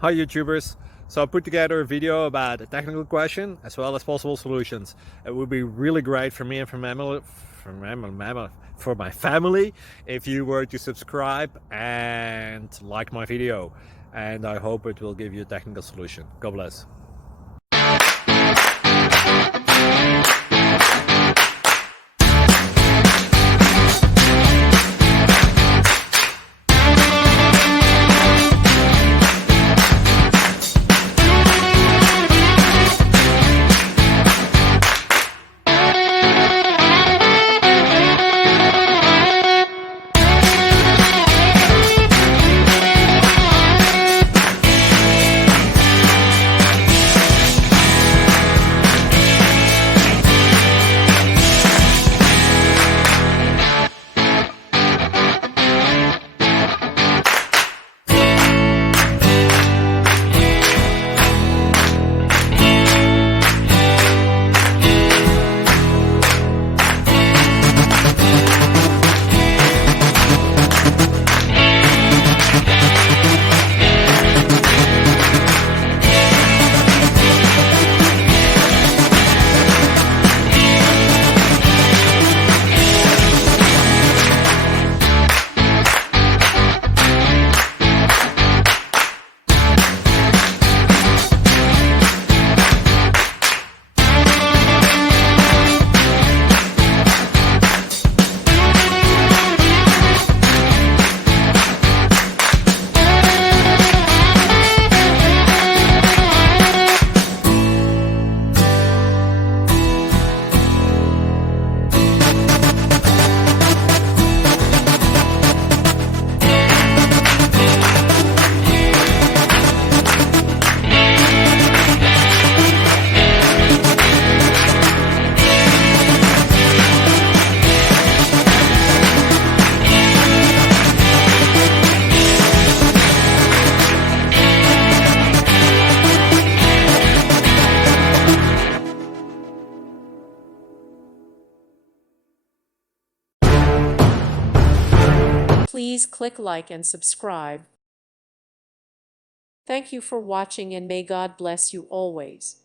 Hi YouTubers! So I put together a video about a technical question as well as possible solutions. It would be really great for me and for my family if you were to subscribe and like my video. And I hope it will give you a technical solution. God bless. Please click like and subscribe. Thank you for watching and may God bless you always.